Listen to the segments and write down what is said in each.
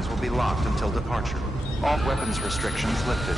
weapons will be locked until departure. All weapons restrictions lifted.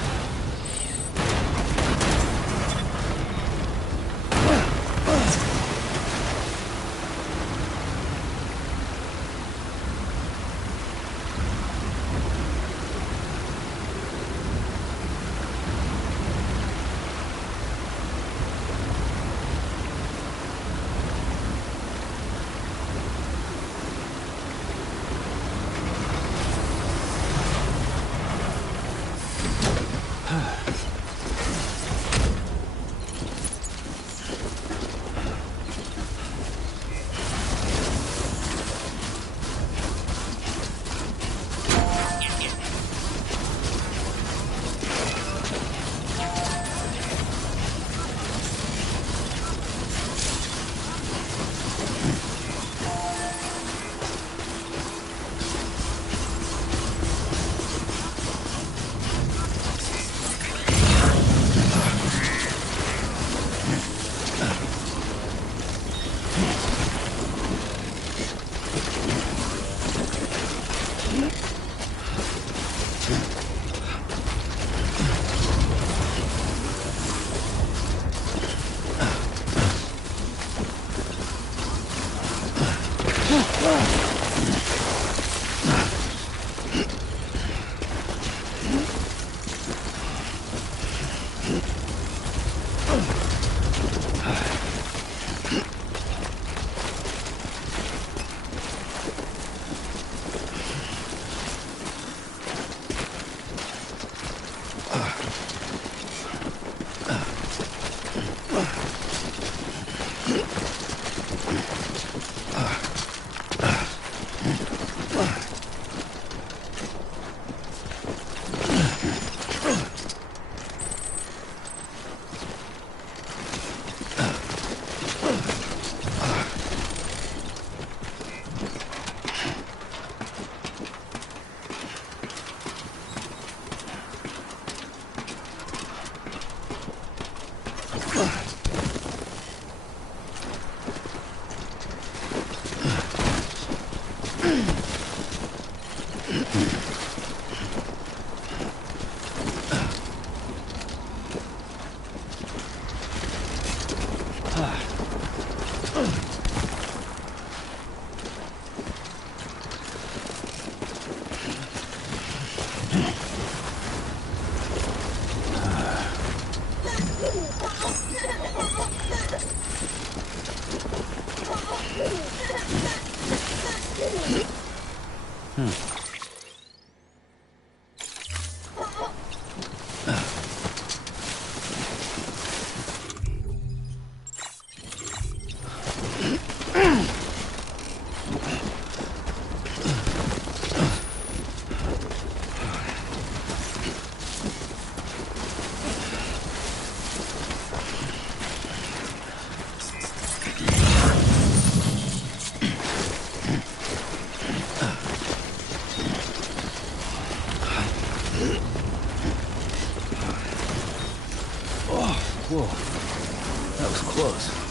Whoa, that was close.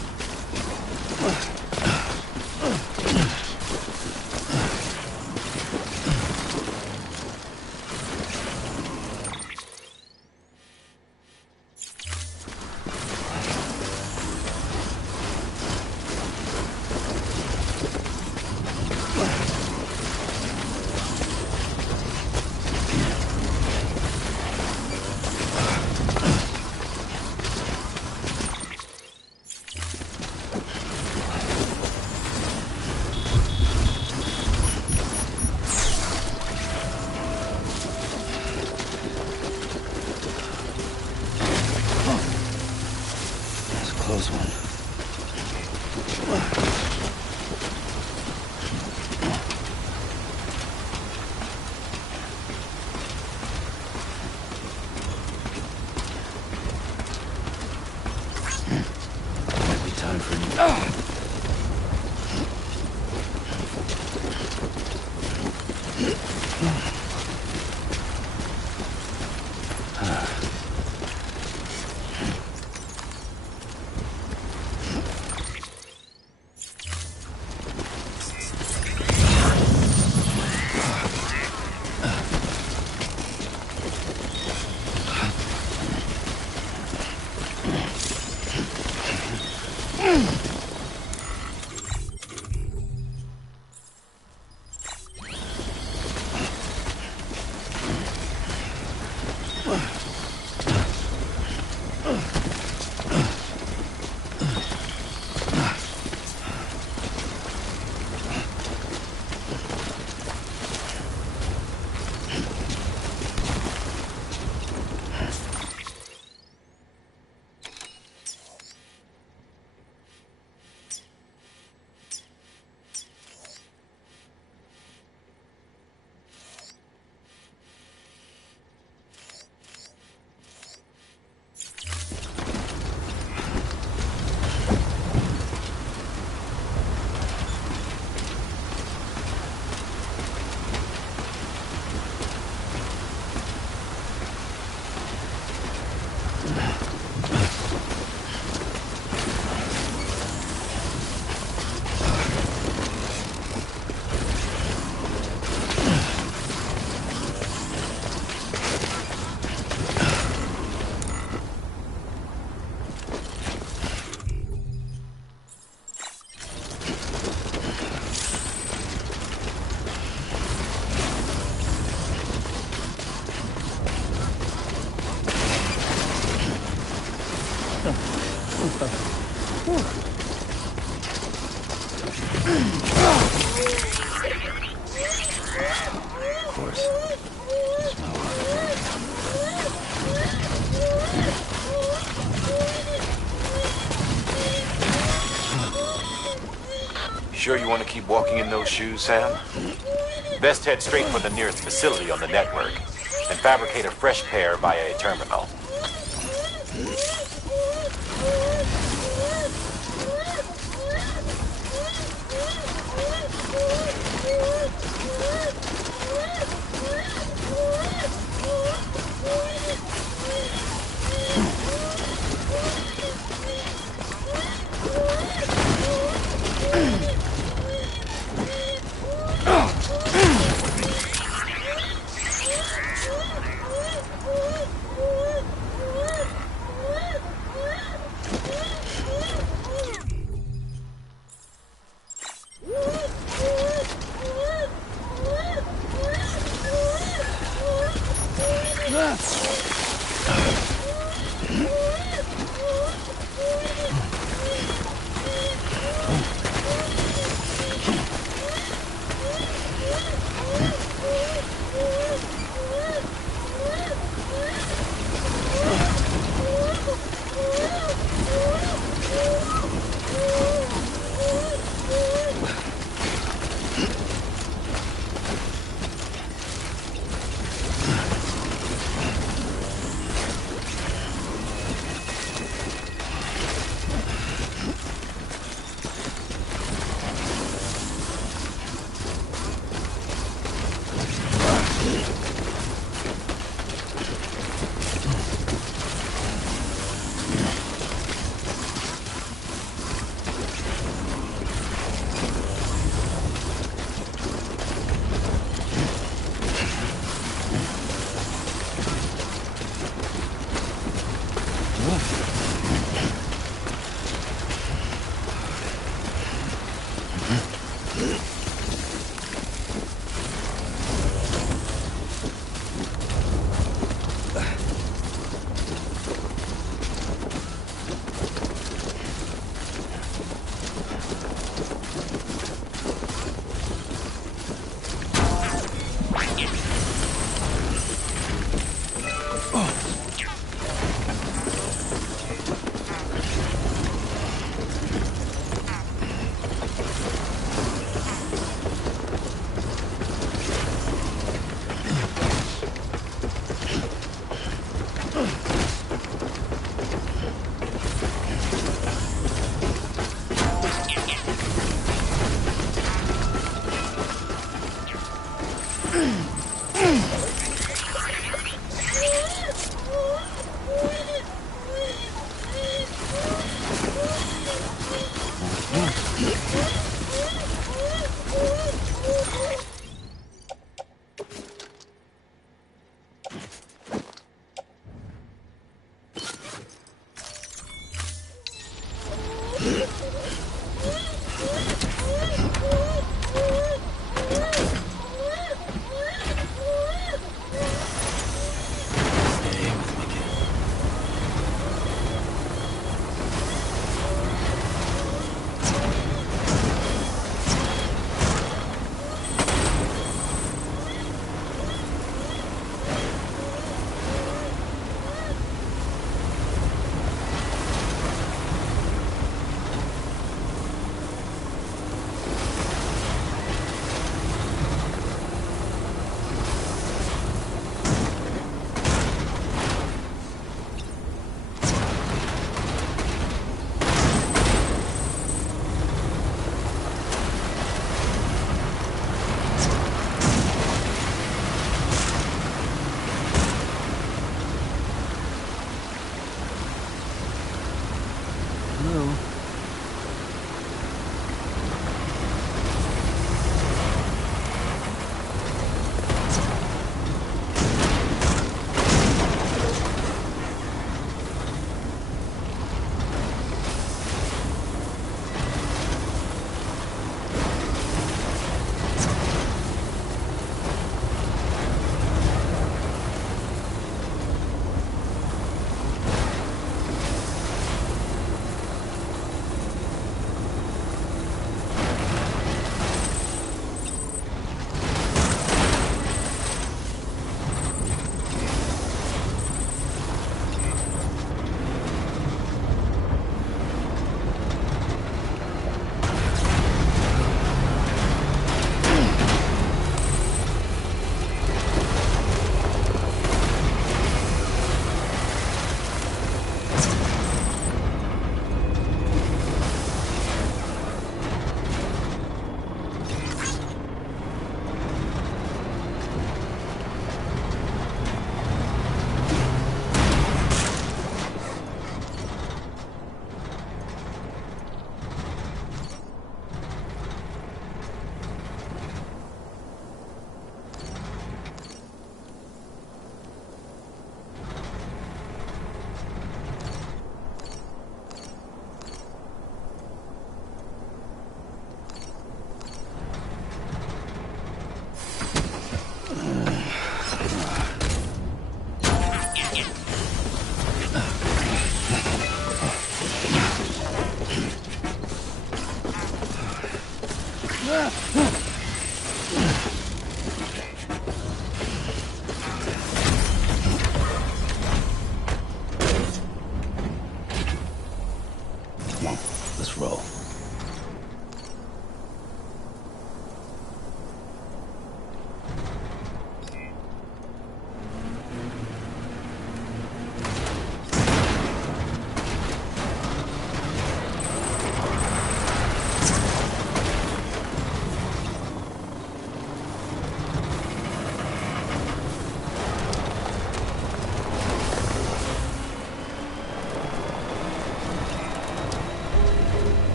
Sure you want to keep walking in those shoes, Sam? Best head straight for the nearest facility on the network and fabricate a fresh pair via a terminal.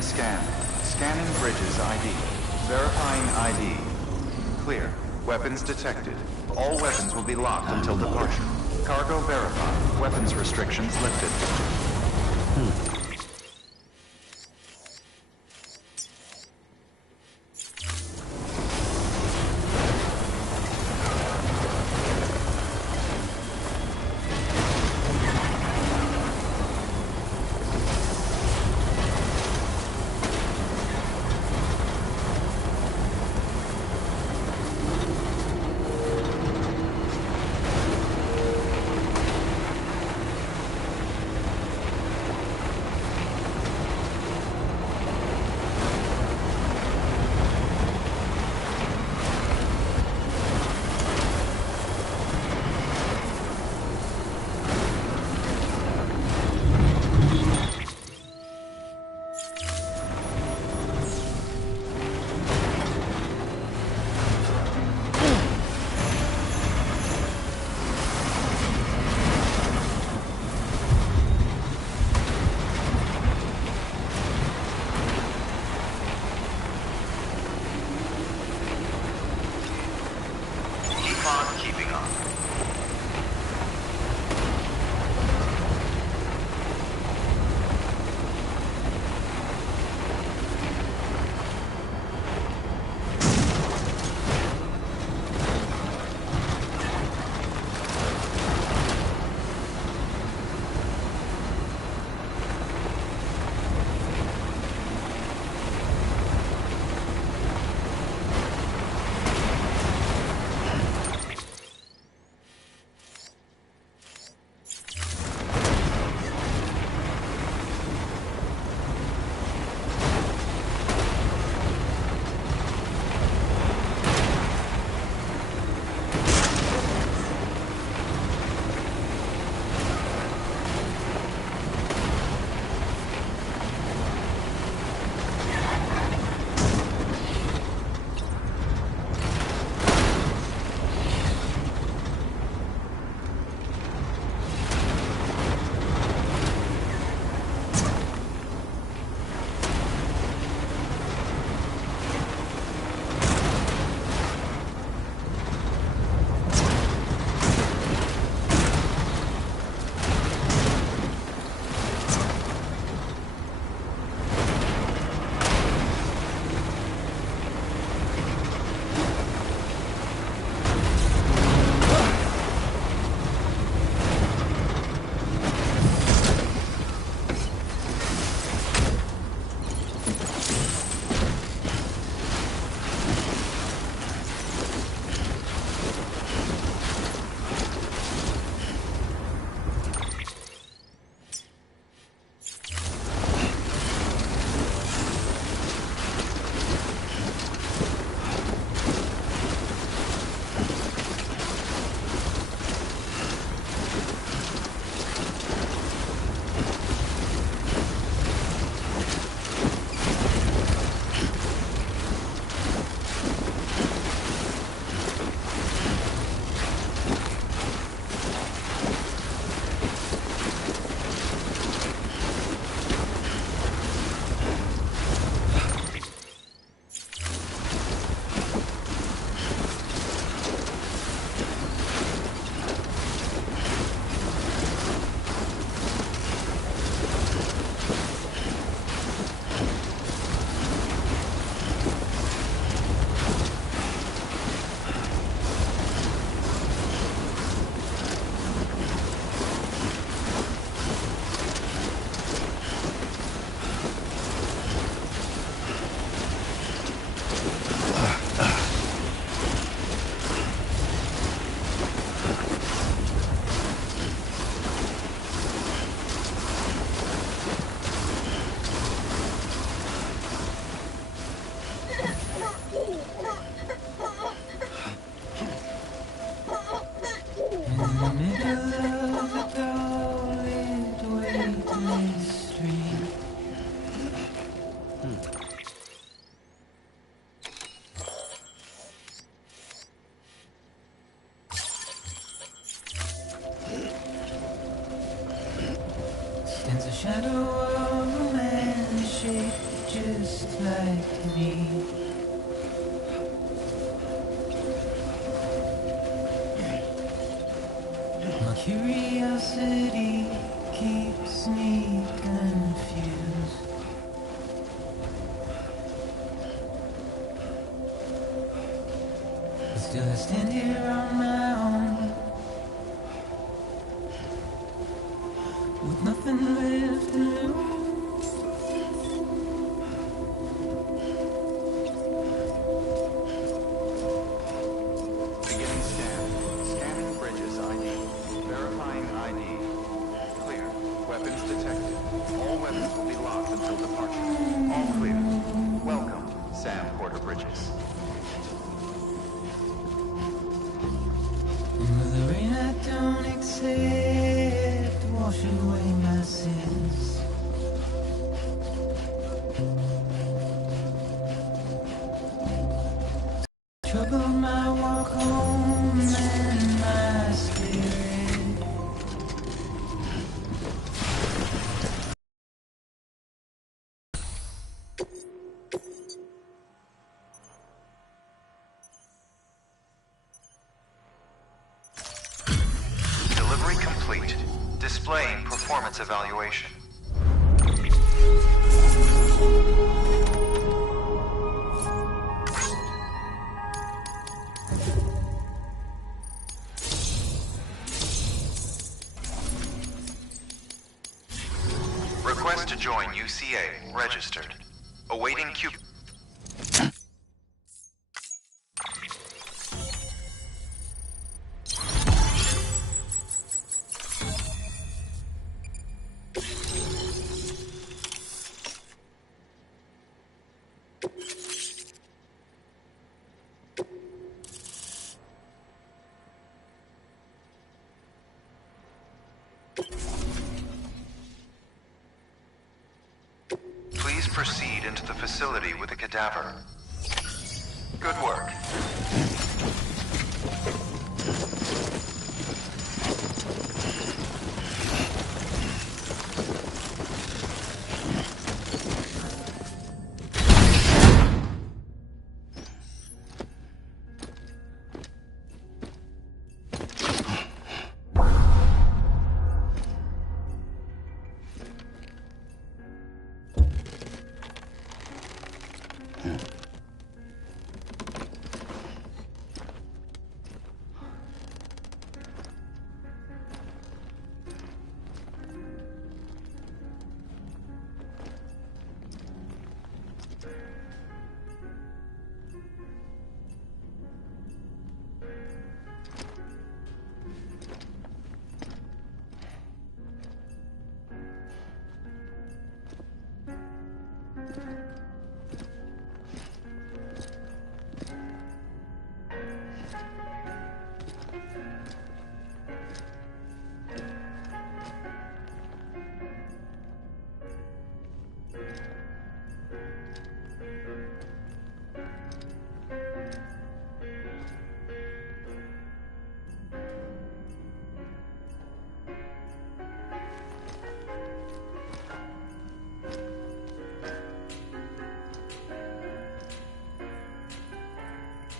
Beginning scan. Scanning bridges ID. Verifying ID. Clear. Weapons detected. All weapons will be locked until departure. Cargo verified. Weapons restrictions lifted. Curiosity keeps me confused. But still I stand here on my own, with nothing left to lose. Beginning scan. Scanning bridges ID. Verifying ID. Clear. Weapons detected. All weapons will be locked until departure. All clear. Welcome, Sam Porter Bridges. The rain I don't accept, wash away my sins. Trouble my walk home and my spirit. Delivery complete. Displaying performance evaluation. Request to join UCA. Registered. Awaiting Q. Please proceed into the facility with a cadaver. Good work.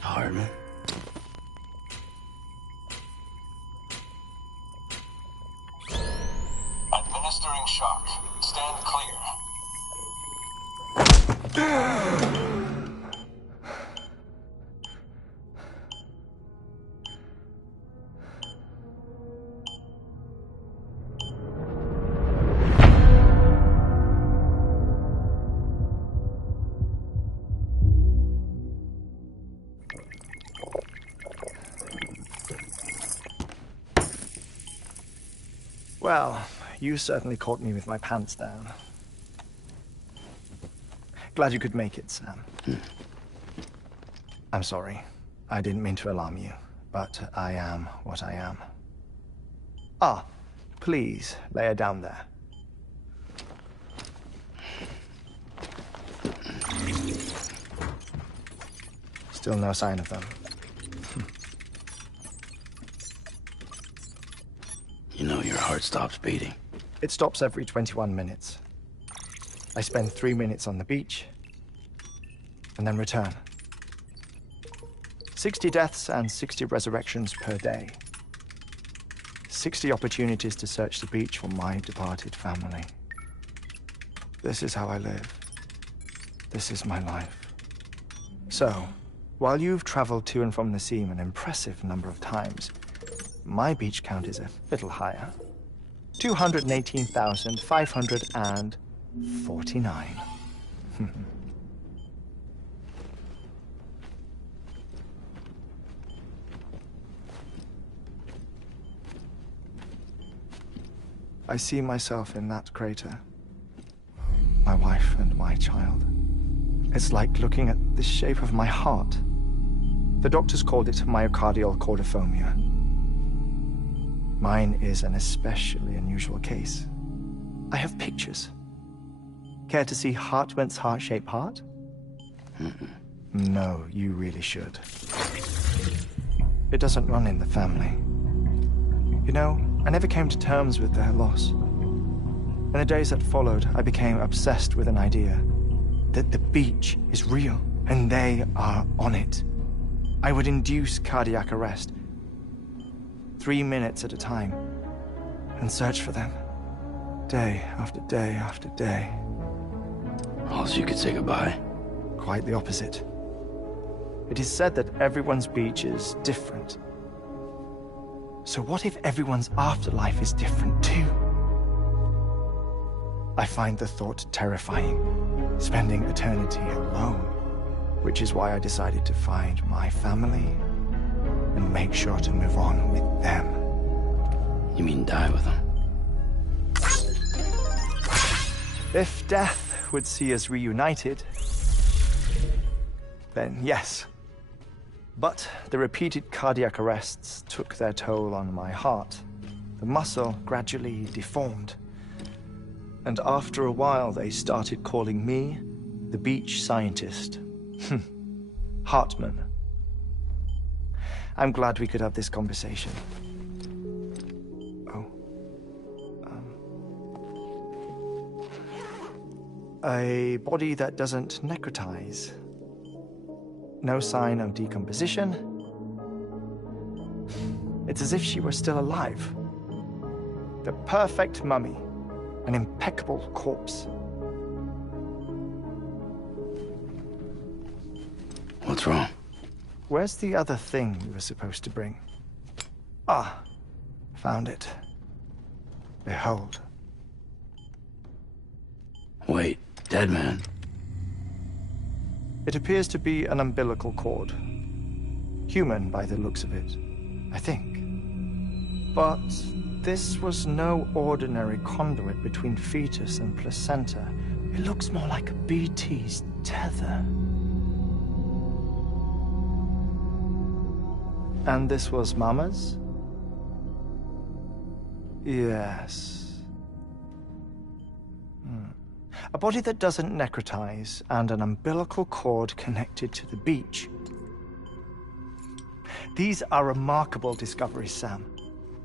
Hartman. Administering shock. Stand clear. Well, you certainly caught me with my pants down. Glad you could make it, Sam. I'm sorry. I didn't mean to alarm you, but I am what I am. Ah, please, lay her down there. Still no sign of them. You know your heart stops beating. It stops every 21 minutes. I spend 3 minutes on the beach, and then return. 60 deaths and 60 resurrections per day. 60 opportunities to search the beach for my departed family. This is how I live. This is my life. So, while you've traveled to and from the sea an impressive number of times, my beach count is a little higher. 218,549. I see myself in that crater. My wife and my child. It's like looking at the shape of my heart. The doctors called it myocardial cordiformia. Mine is an especially unusual case. I have pictures. Care to see Hartman's heart-shaped heart? No, you really should. It doesn't run in the family. You know, I never came to terms with their loss. In the days that followed, I became obsessed with an idea that the beach is real, and they are on it. I would induce cardiac arrest, 3 minutes at a time, and search for them, day after day after day. Also, you could say goodbye. Quite the opposite. It is said that everyone's beach is different. So what if everyone's afterlife is different too? I find the thought terrifying, spending eternity alone, which is why I decided to find my family and make sure to move on with them. You mean die with them? If death would see us reunited, then yes. But the repeated cardiac arrests took their toll on my heart. The muscle gradually deformed. And after a while, they started calling me the beach scientist. Hartman. I'm glad we could have this conversation. Oh. A body that doesn't necrotize. No sign of decomposition. It's as if she were still alive. The perfect mummy. An impeccable corpse. What's wrong? Where's the other thing we were supposed to bring? Ah, found it. Behold. Wait, dead man. It appears to be an umbilical cord. Human by the looks of it, I think. But this was no ordinary conduit between fetus and placenta. It looks more like a BT's tether. And this was Mama's? Yes. A body that doesn't necrotize and an umbilical cord connected to the beach. These are remarkable discoveries, Sam.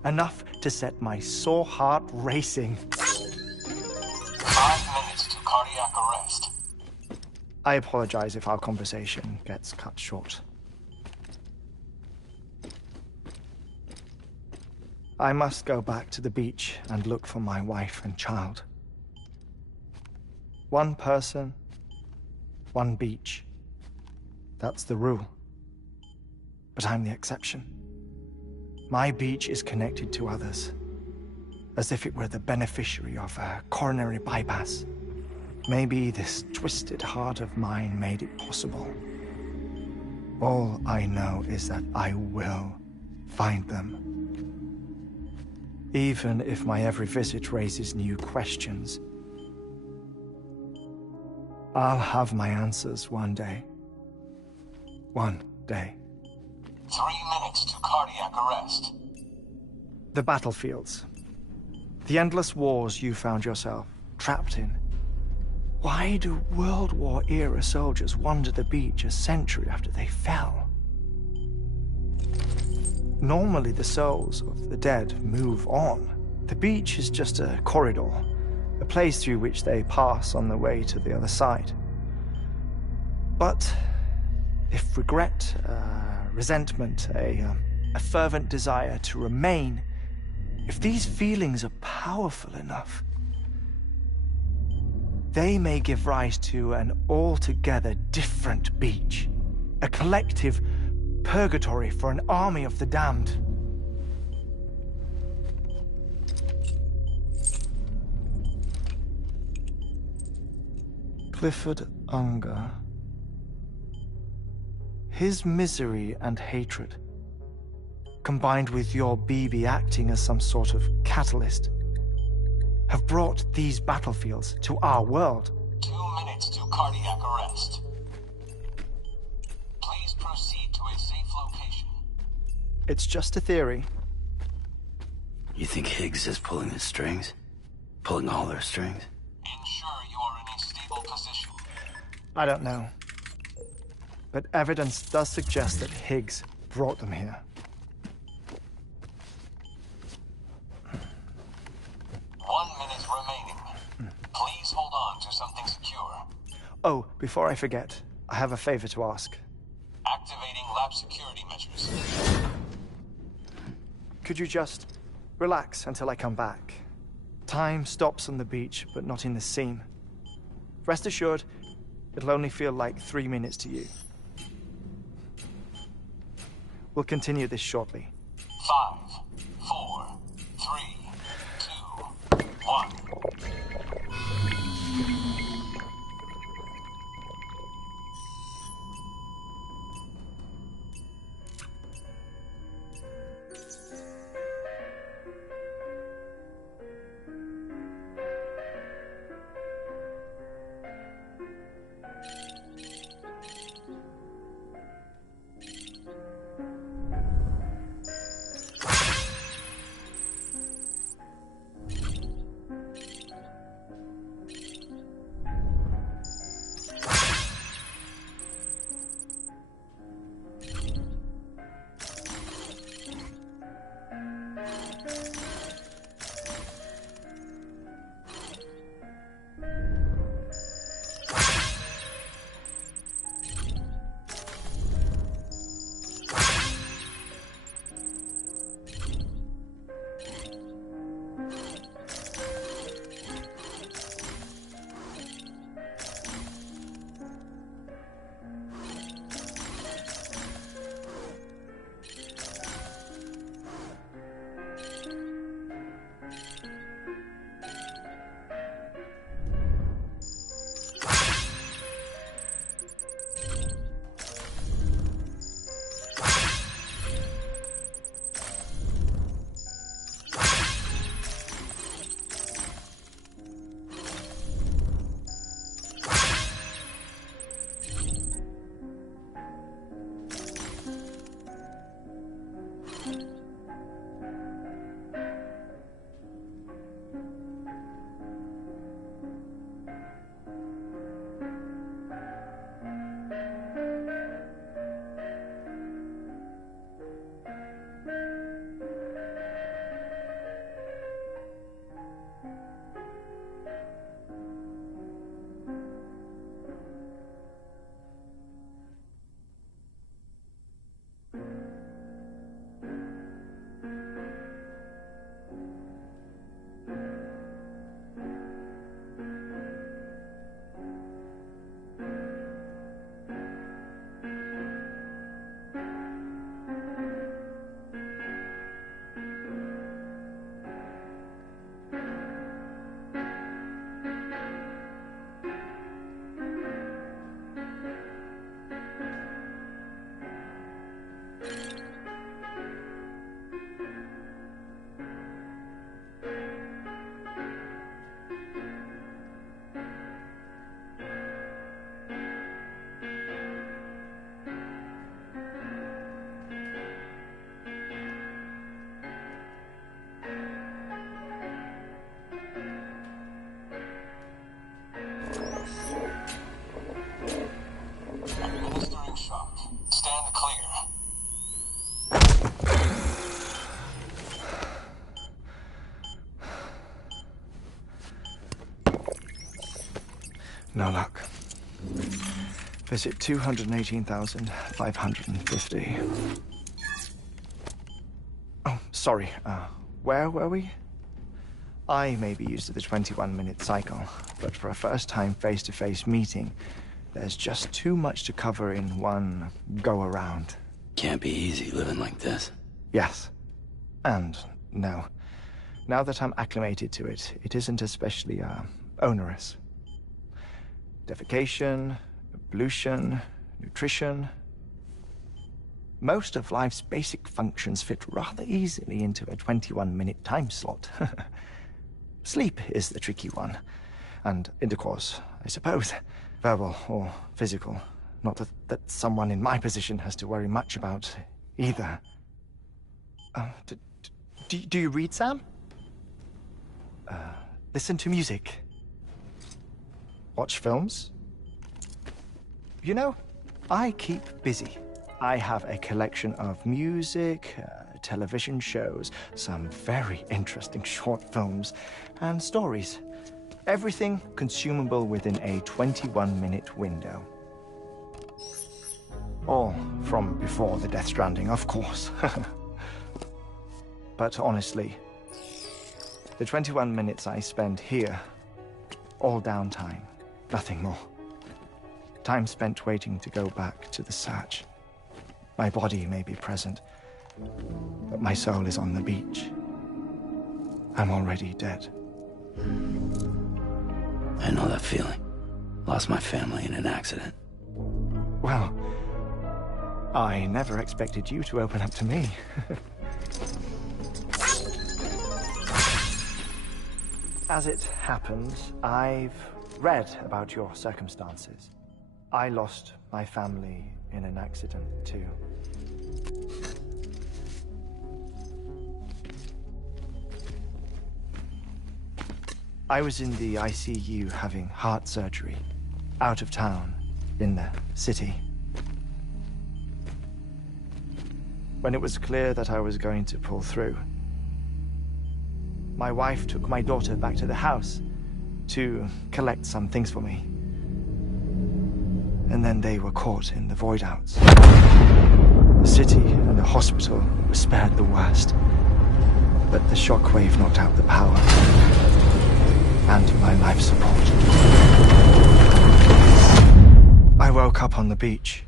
Enough to set my sore heart racing. 5 minutes to cardiac arrest. I apologize if our conversation gets cut short. I must go back to the beach and look for my wife and child. One person, one beach. That's the rule. But I'm the exception. My beach is connected to others, as if it were the beneficiary of a coronary bypass. Maybe this twisted heart of mine made it possible. All I know is that I will find them. Even if my every visit raises new questions, I'll have my answers one day. One day. 3 minutes to cardiac arrest. The battlefields. The endless wars you found yourself trapped in. Why do World War-era soldiers wander the beach a century after they fell? Normally the souls of the dead move on. The beach is just a corridor, a place through which they pass on the way to the other side. But if regret, resentment, a fervent desire to remain If these feelings are powerful enough, they may give rise to an altogether different beach. A collective purgatory for an army of the damned. Clifford Unger. His misery and hatred, combined with your BB acting as some sort of catalyst, have brought these battlefields to our world. 2 minutes to cardiac arrest. Please proceed to a safe location. It's just a theory. You think Higgs is pulling his strings? Pulling all their strings? Ensure you are in a stable position. I don't know. But evidence does suggest that Higgs brought them here. 1 minute remaining. Please hold on to something secure. Oh, before I forget, I have a favor to ask. Activating lab security measures. Could you just relax until I come back? Time stops on the beach, but not in the scene. Rest assured, it'll only feel like 3 minutes to you. We'll continue this shortly. 5, 4, 3, 2, 1. No luck. Visit 218,550. Oh, sorry. where were we? I may be used to the 21-minute cycle, but for a first-time face-to-face meeting, there's just too much to cover in one go-around. Can't be easy living like this. Yes. And no. Now that I'm acclimated to it, it isn't especially, onerous. Defecation, pollution, nutrition. Most of life's basic functions fit rather easily into a 21-minute time slot. Sleep is the tricky one. And intercourse, I suppose. Verbal or physical. Not that someone in my position has to worry much about either. Do you read, Sam? Listen to music. Watch films? You know, I keep busy. I have a collection of music, television shows, some very interesting short films, and stories. Everything consumable within a 21-minute window. All from before the Death Stranding, of course. But honestly, the 21 minutes I spend here, all downtime, nothing more. Time spent waiting to go back to the search. My body may be present, but my soul is on the beach. I'm already dead. I know that feeling. Lost my family in an accident. Well, I never expected you to open up to me. As it happens, I've read about your circumstances. I lost my family in an accident, too. I was in the ICU having heart surgery, out of town, in the city. When it was clear that I was going to pull through, my wife took my daughter back to the house to collect some things for me. And then they were caught in the void outs. The city and the hospital were spared the worst, but the shockwave knocked out the power and my life support. I woke up on the beach.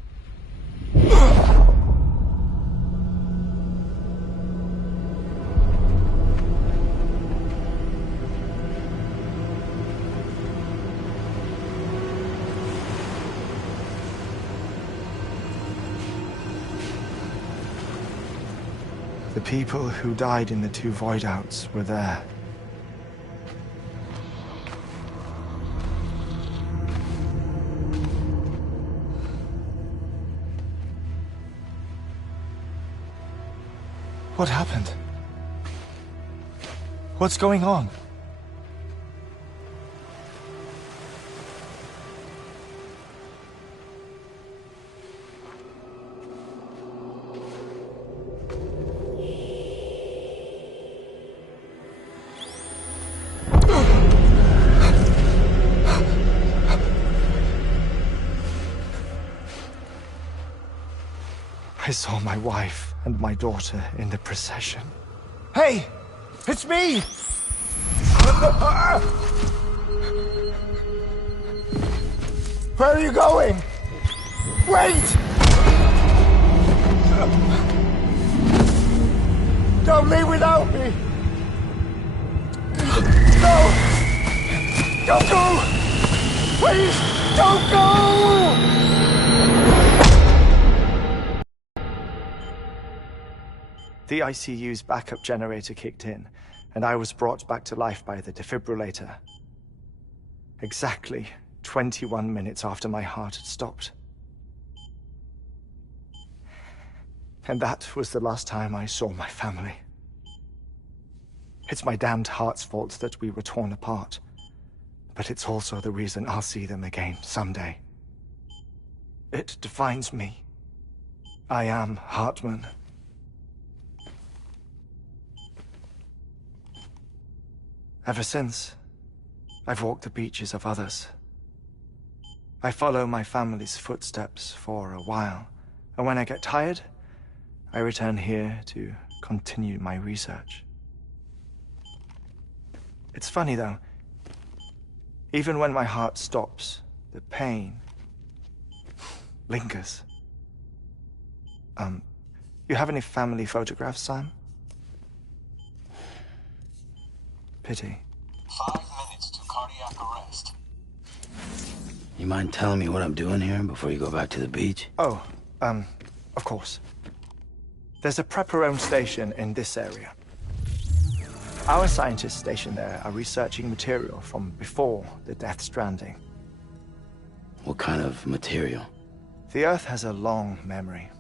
The people who died in the two void outs were there. What happened? What's going on? I saw my wife and my daughter in the procession. Hey! It's me! Where are you going? Wait! Don't leave without me! No! Don't go! Please, don't go! The ICU's backup generator kicked in, and I was brought back to life by the defibrillator. Exactly 21 minutes after my heart had stopped. And that was the last time I saw my family. It's my damned heart's fault that we were torn apart, but it's also the reason I'll see them again someday. It defines me. I am Hartman. Ever since, I've walked the beaches of others. I follow my family's footsteps for a while, and when I get tired, I return here to continue my research. It's funny, though. Even when my heart stops, the pain lingers. You have any family photographs, Sam? Pity. 5 minutes to cardiac arrest. You mind telling me what I'm doing here before you go back to the beach? Oh, of course. There's a prepper-owned station in this area. Our scientists stationed there are researching material from before the Death Stranding. What kind of material? The Earth has a long memory.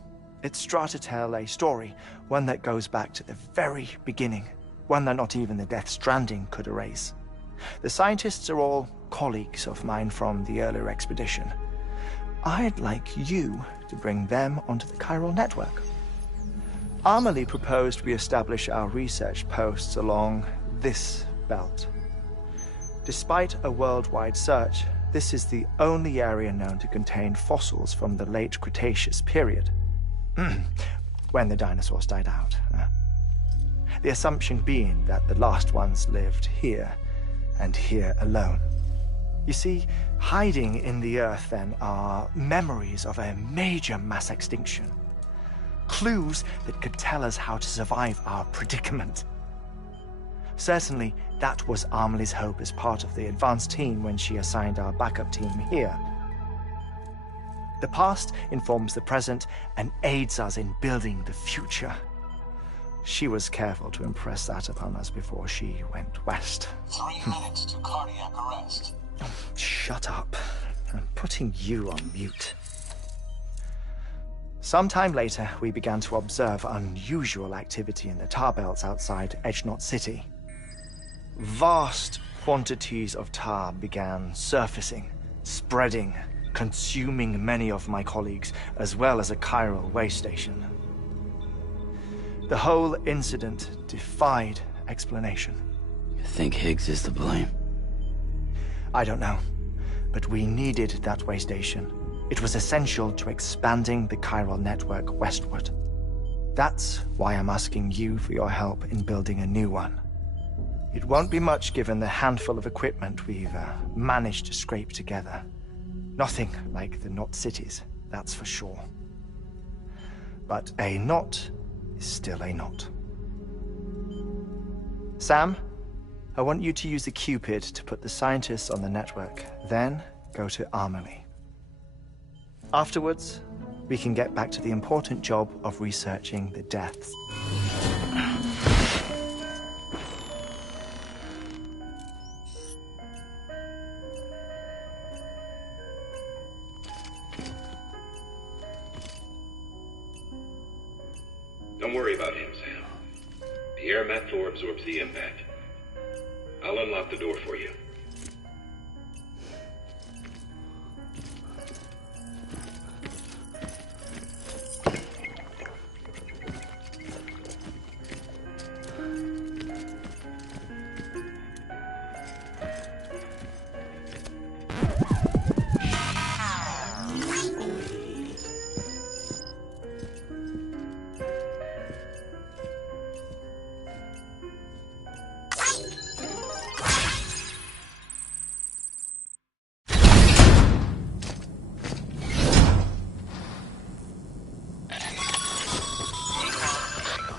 It's trying to tell a story, one that goes back to the very beginning, one that not even the Death Stranding could erase. The scientists are all colleagues of mine from the earlier expedition. I'd like you to bring them onto the chiral network. Amelie proposed we establish our research posts along this belt. Despite a worldwide search, this is the only area known to contain fossils from the late Cretaceous period, when the dinosaurs died out. The assumption being that the last ones lived here, and here alone. You see, hiding in the Earth, then, are memories of a major mass extinction. Clues that could tell us how to survive our predicament. Certainly, that was Amelie's hope as part of the advanced team when she assigned our backup team here. The past informs the present and aids us in building the future. She was careful to impress that upon us before she went west. 3 minutes to cardiac arrest. Shut up. I'm putting you on mute. Sometime later, we began to observe unusual activity in the tar belts outside Edgenot City. Vast quantities of tar began surfacing, spreading, consuming many of my colleagues, as well as a chiral way station. The whole incident defied explanation. You think Higgs is to blame? I don't know, but we needed that way station. It was essential to expanding the chiral network westward. That's why I'm asking you for your help in building a new one. It won't be much given the handful of equipment we've managed to scrape together. Nothing like the knot cities, that's for sure. But a knot is still a knot. Sam, I want you to use the Cupid to put the scientists on the network, then go to Amelie. Afterwards, we can get back to the important job of researching the deaths. Don't worry about him, Sam. The air mat floor absorbs the impact. I'll unlock the door for you.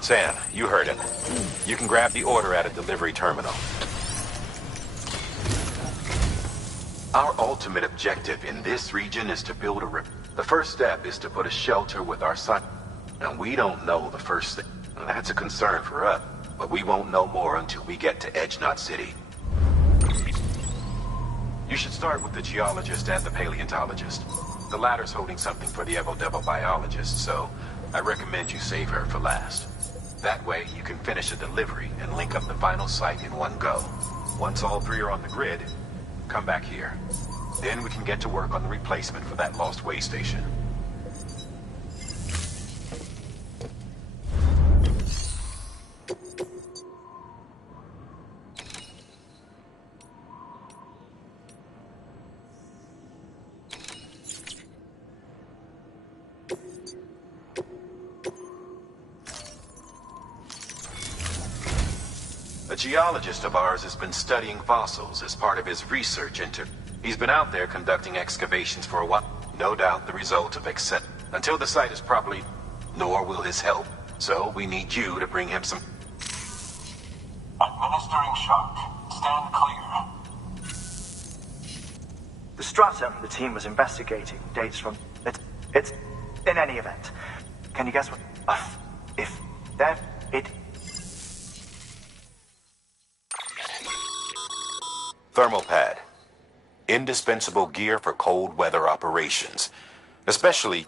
Sam, you heard him. You can grab the order at a delivery terminal. Our ultimate objective in this region is to build a The first step is to put a shelter with our son. And we don't know the first thing. That's a concern for us. But we won't know more until we get to Edgenot City. You should start with the geologist and the paleontologist. The latter's holding something for the Evo-Devo biologist, so I recommend you save her for last. That way, you can finish the delivery and link up the final site in one go. Once all three are on the grid, come back here. Then we can get to work on the replacement for that lost way station. geologist of ours has been studying fossils as part of his research into... He's been out there conducting excavations for a while. No doubt the result of accept... Until the site is properly... Nor will his help. So we need you to bring him some... Administering shock. Stand clear. The stratum the team was investigating dates from... It's... In any event, can you guess what... If... That... It... Thermal pad. Indispensable gear for cold weather operations. Especially